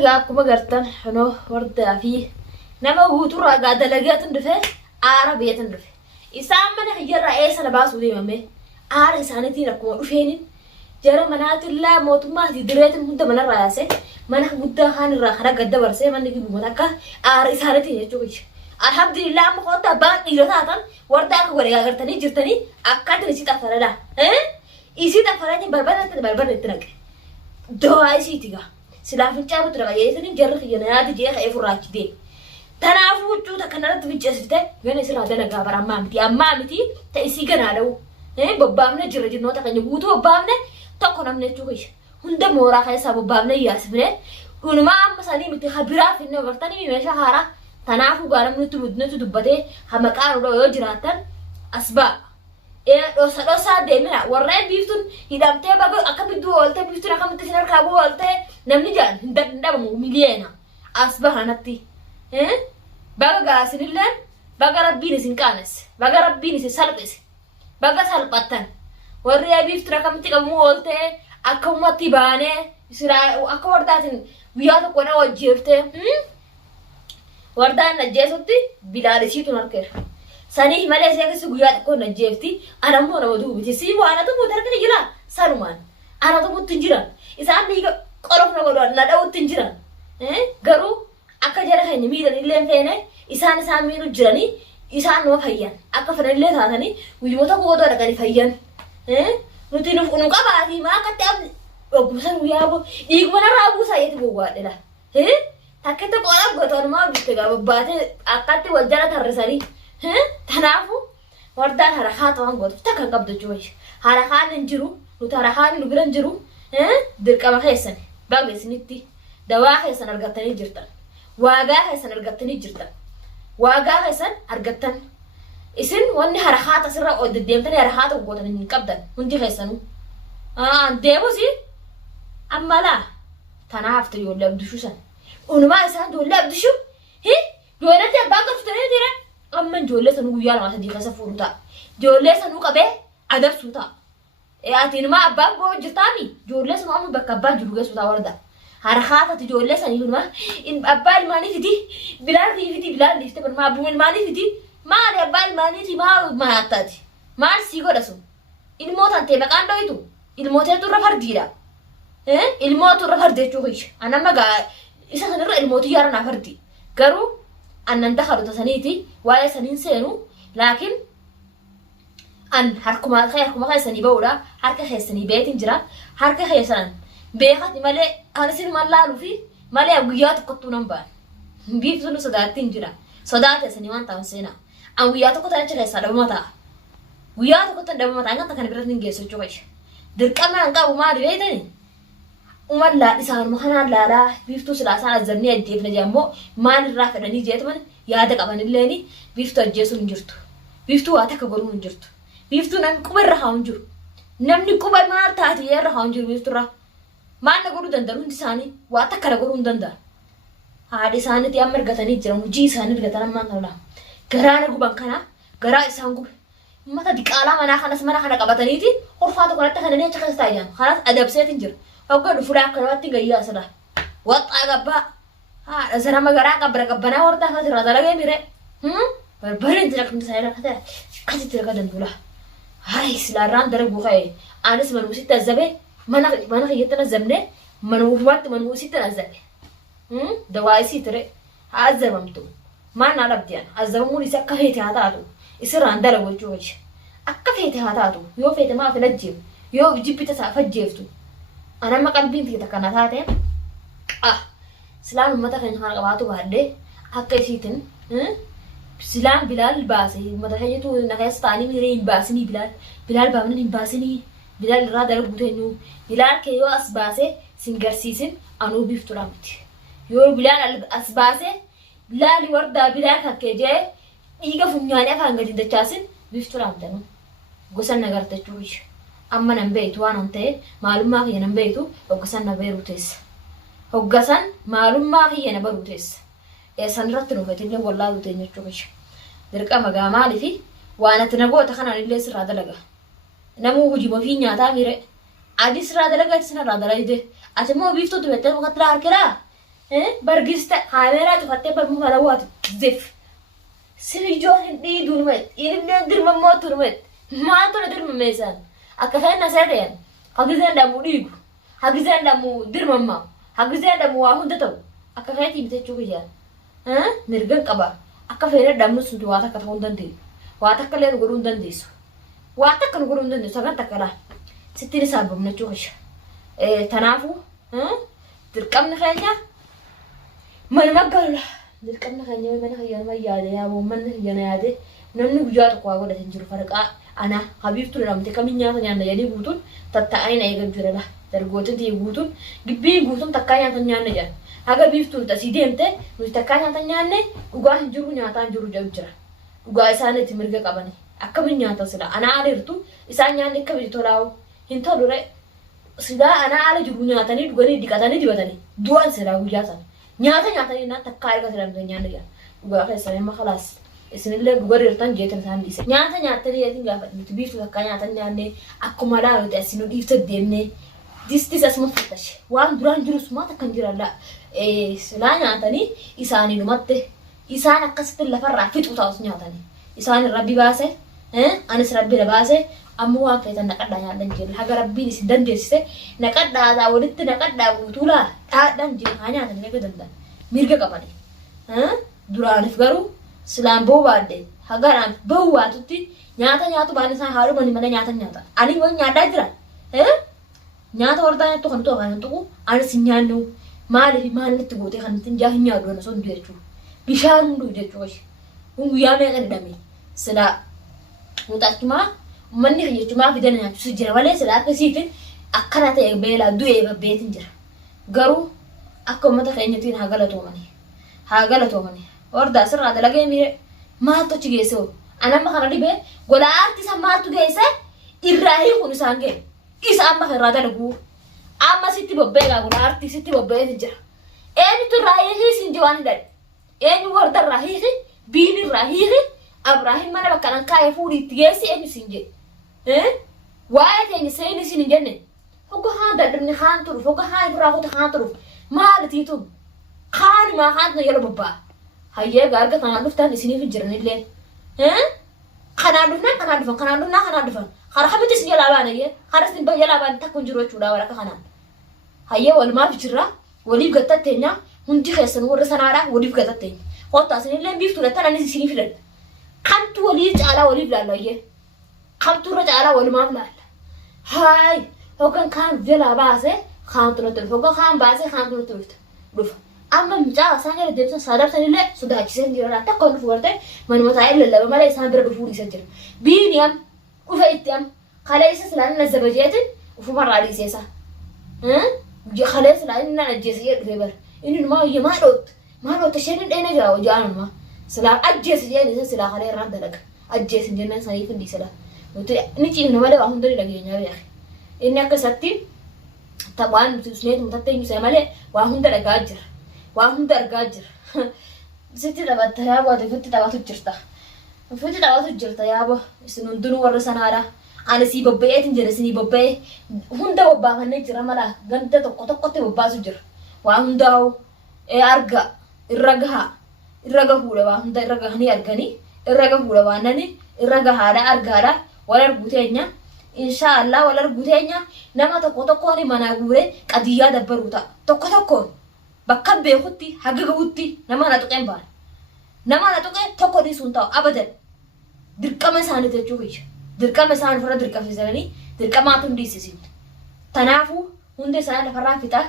akkuma gartan hanoo wardaa fi nama guutuurraa gaadalagaatan dhufe aara beetan dhufe. Isaan mana hiyyarraa eessa na baasuu deemame aara isaaniitiin akkuma dhufeenin jara manaatillaa mootummaati direetin hunda manarraa yaase mana guddaa haanirraa kana gadda barsee manni gibbumat akka aara isaaniitiin jechuudha. Alhamdulillah amma qoota abbaan dhiira taatan wardaa akka godhe agartanii jirtanii akkaatiin isii xafaradha. Isii xafaranii barbaadatti naqe. Dawaa isiiti gaa. Silaaf hin caalu tura qajeelanii jarri khiyyana yaada jee ka'ee furraachi deema. Tanaafuu huccuuta kanarratti bicheessite gana sirraa dalagaa bara ammaa miti ta'isii ganaa dha'u. Bobbaafne jirra jirnoota keenya guutuu bobbaafne tokko namni jechuudha. Hunda mooraa keessaa bobbaafne yaasifne dhunumaa amma sanii miti habiraaf inni agartanii meeshaa haaraa. Tanaafuu gaara nuti dubbatee hamaqaan odoo yoo jiraatan asbaa. Dhosaa deemina warreen biiftuun hidhamtee baga akka bidduu oolte biiftuun akkamitti isin harkaa bu'u oolte namni jaan hin dhabamu miliyeena asbaa kanatti. Baga gaasinilleen baga rabbiin isin qaanes baga rabbiin isin salphise baga salphattan warri biiftuun akkamitti qabamu oolte akka ummatti baanee akka wardaatiin guyyaa tokko na wajjeeftee wardaan najjeesutti bilaalisiituun argeera. Sanii malee seekasi guyyaa xiqqoo najjeefti anammoo nama duubiti si waan tokko dargani jira sanumaan ana tokkotti jiran isaan dhiiga qorof na godhan na dha'utti jiran garuu akka jara keenya miidhan illee feene isaan miidhu jiranii isaan nama fayyan akka fedhanillee taatanii guyyoota gootoo dhaqanii fayyan nuti nu qabaatii maa akkatti abdi dhoggusan guyyaa boo dhiiguma narraa buusaa yeeti bowwaadhedha takketta qoraaf gootoonuma biste gaa bobbaatee akkatti wal jala tarrisanii Tanaafuu wardaan harakaa ta'an gootuuf takka qabdu jechuudha. Harakaan hin jiru, nuti harakaan nu bira hin jiru, dirqama keessan baga isinitti dawaa keessan argattanii jirtan. Waagaa keessan argattanii jirtan. Waagaa keessan argattan. Isin wanni harakaa tasirra deddeemtanii harakaa ta'u gootan hin qabdan hundi keessanuu. Deemusi amma laa tanaaf ta'e ijoollee abdishuu san. Unumaa isaan ijoollee abdishuu ijoolleetti abbaan qabsiisanii jira. Amma ijoollee sanuu guyyaa lama sadii keessa fuudhu ta'a. Ijoollee sanuu qabee adabsuu ta'a. Atiin maa abbaan boo jirtaami ijoollee sanuu amma bakka abbaan jiru geessu ta'a warda. Harakaatati ijoollee sanii hundumaa abbaa ilmaanii fiti bilaan riifiti bilaan riifte maa abbuu ilmaanii fiti maali abbaa ilmaaniiti maa maattaati maal sii godha sun ilmootaan ta'e maqaan dho'itu ilmooteetu irra fardiidha. Ilmootu irra fardi jechuudha. Anamma gaa isa sanirra ilmootii yaara naa fardi garuu annan dakhalu saniiti waa'ee saniin seenu laakiin an harkuma keessanii ba'uudha harka keessanii beetiin jira harka keessan beekati malee anis ilmaan laaluu fi malee guyyaa tokkottuu nan ba'an biiftuun sodaattiin jira sodaate sanii waan ta'an seenaa an guyyaa tokko tanacha keessaa dhabama ta'a guyyaa tokkotti dhabama ta'a ganta kana biratti hin geessu jechuudha dirqama an qabu maali beeytani uman isaanuma kanaan laalaa biiftuu silaasaan azabnii ajjeefna jedhammoo maalirraa fedhanii jeetuman yaada qabanilleeni biiftuu ajjeesuun hin jirtu. Biiftuu waa takka godhuu hin jirtu. Biiftuu namni quba irra haa hin jiru. Namni quba maal taate irra haa hin jiru biiftuurraa. Maal na godhuu danda'u hundi isaanii waa takka na godhuu hin danda'a. Haadhi isaaniitti amma argatanii jiran hojii isaanii argatan ammaan kana laa. Garaa na guban kana garaa isaan gube. Mata diqaalaa manaa kanas mana kana qabataniiti horfaa tokko irratti kananii achi keessa taa'an kanas adabseetiin jira. Hogga dhufuudhaa akkanumatti gayyaa sada. Waxaa gabbaa. Haadha sana magaraa qabbara qabbanaa wartaa akkasii irraa dalagee mire. Barbareen jira kan isaa irra katee akkasitti irra dandula. Hayi silaarraan daraguu ka'e anis manuusitti azabee mana kiyyatti azabnee manuufumaatti manuusitti azabe. Dawaa isii ture haa azabamtu. Maan naa dhabdiyaan azabamuun isii akka feete haa taatu isirraan dalagu jechuudha. Akka feete haa taatu yoo feete maaf hin ajjeefu yoo jibbita isaaf ajjeeftu. Anamma qalbiin tiyya takka na taate silaan ummata keenya kana qabaatu baadhee akka isiitin silaan bilaal baase ummata keenyatu na keessa ta'anii miiree hin baasinii bilaal baafnan hin baasinii bilaal irraa dalaguu teenyu bilaal kee yoo as baase sin garsiisin anuu biiftuudha miti yoo bilaal as baase bilaali wardaa bilaal kakkee jee dhiiga funyaanii afaan gadi dachaasin biiftuudha mitanu gosa nagartachuu ishee. Amma nan beeytu waan an ta'e maalummaa kiyya nan beeytu hoggasan na beeruu teessa. Hoggasan maalummaa kiyya na baruu teessa. San irratti nuufetillee wallaaluu teenya jechuudha. Dirqama gaa maaliifi waan ati nagoota kanaan illee sirraa dalaga. Namuu hojii ofii nyaataa mire adii sirraa dalaga ati sirraa dalagde ati immoo biiftuutu beektee mukatti laa harkiraa bargista kaameeraa cufattee barmu malawaatu zef sirijoon hin dhiiduu numet ilillee dirmamootu numet maal tola dirmameesaan akka fenna seeteen hagizeen dhamu dhiigu hagizeen dhamu dirmammaa hagizeen dhamu waa hunda ta'u akka feetii bitachuu guyyaan mirgan qaba akka feene dhamnu sun waa takka ta'uu hin dandeessu waa takka illee nu godhuu hin dandeessu waa takka nu godhuu hin dandeessu sagan takka laa sittiin isaan bamnachuu guyya tanaafuu dirqamni keenya manuma galula dirqamni keenya mana kiyyaama yaade yaaboo manni kiyyana yaade namni guyyaa tokko waa godhate hin jiru farqaa ana habiibtu namte kamin nyaata nyaanna jedhanii guutuun tatta'anii eegan jirala dargootiin ta'e guutuun gibbii guutuun takkaa nyaata nyaanna jedhan haga biiftuun tasii deemte nuti takkaa nyaata nyaanne dhugaa hin jiru nyaataa hin jiru jedhu jira dhugaa isaaniitti mirga qabani akkamiin nyaata sila ana adeertu isaan nyaanne akka biyyi tolaawu hin tolure sila ana ala jiru nyaatanii dhuganii dhiqatanii dibatanii du'an sila guyyaa sana nyaata nyaatanii naan takkaa erga silamte nyaanne jedhan dhugaa keessanii amma khalaas isinillee dhugaa dirtan jeetan isaan dhiise nyaata nyaatanii yeetiin gaafadhu nuti biiftu takkaa nyaata nyaanne akkuma laaluti asinu dhiifte deemne distis asuma fudhache waan duraan jirus maata kan jiralla silaa nyaatanii isaanii dhumatte isaan akkasitti lafarraa fixu ta'us nyaatanii isaan rabbi baase anis rabbi na baase amma waan feetan naqadhaa nyaadhan jedhu haga rabbiin isin dandeessise naqadhaa walitti naqadhaa guutuulaa dhaadhaan jiru haa nyaatanii eega danda'an mirga qabanii duraaniif garuu silaan ba'uu baadde hagaraan ba'uu baatutti nyaata nyaatu baadde isaan haa dhumani malee nyaata nyaata ani waan nyaadhaa jira nyaata wardaa nyaattu kan tuqu anis hin nyaannu maaliif maalitti gootee kan ittiin jaa hin nyaadhu ana son jechuu bishaan hunduu jechuu guyyaa meeqa hidhame sila mutaachumaa ummanni kiyyachumaa fidana nyaachusi jira malee sila akkasiitiin akkana ta'e beelaa du'ee babbeetiin jira garuu akka uummata keenyatiin haa galatoomani wardaa sirraa dalagee miire maaltu achi geesse anamma kana dhibee gola aartisa maaltu geesse irraa hiikuun isaan ga'e isa amma irraa dalaguu amma sitti bobbee gola aartii sitti bobbee jira eenyutu irraa hiiki siin jiwaan hin dadhe eenyu warda irraa hiiki biin irraa hiiki abraahim mana bakka nan kaayee fuudhii itti geessi eenyu siin jedhe waa'ee teenya seeni siin hin jenne hogga haan dadhabne haan turuuf hogga haan irraa kuta haan turuuf maalitiituun kaanimaa haan yeroo bobbaa hayyee gaarga kanaan dhuftaan isiniif hin jiranillee kanaan dhufan hara kamitti isin jalaa baanayyee hara isin jalaa baan takka hin jiru jechuudha waraka kanaan hayyee walumaaf jirra waliif gattateenya hundi keessan warra sanaadha waliif gattateenya qottaa isinillee biiftuudha tan anis isiniif filadha kamtu waliif caalaa waliif laalla hayyee kamtu irra caalaa walumaaf laalla haay hoggan kaan jalaa baase kaan tunatti dhufa hoggan kaan baase kaan tunatti dhufa amma mucaa isaan jala deemsan sadarsanillee sodaachisan jira takka dhufu gartee manuma taa'ee lallaba malee isaan bira dhufuu dhiisan jira biiniyam dhufa itti am kalee isa silaan na zabajeetin ufumarraa dhiiseesa kalee silaan na ajjeese jee dhufee bara inni numaa hojii maadhoota isheen dheena jira hojii aanumaa silaan ajjeese jeen isa silaa kalee irraan dalaga ajjeesin jennaan saniif hin dhiisala ni ciifna malee waa hunda ni dhageenyaa beeke inni akka isatti waan nuti usneetu mutatte eenyusa malee waa hunda dhagaa jira waa hunda argaa jira sitti taphatta yaaboo ati uffatti taphatu jirta yaaboo isin hundinuu warra sanaadha ani sii bobba'eetiin jira isinii bobba'ee hunda bobbaafannee jira mala ganda tokkotti bobbaasu jira waa hundaa'u arga irra gahuudha waa hunda irra gahanii arganii irra gahuudha waanani irra gahaadha argaadha wal arguu teenya inshaallah wal arguu teenya nama tokkoon manaa guuree qadiyyaa dabbaruu ta'a tokkoon bakka beekutti haga gahutti nama na tuqeen baana nama na tuqee tokko dhiisuun ta'u abadan dirqama isaanii jechuu kiyya dirqama isaanii fura dirqamsiisanii dirqamaatu hin dhiisisin tanaafuu hundi isaanii lafarraa fixaa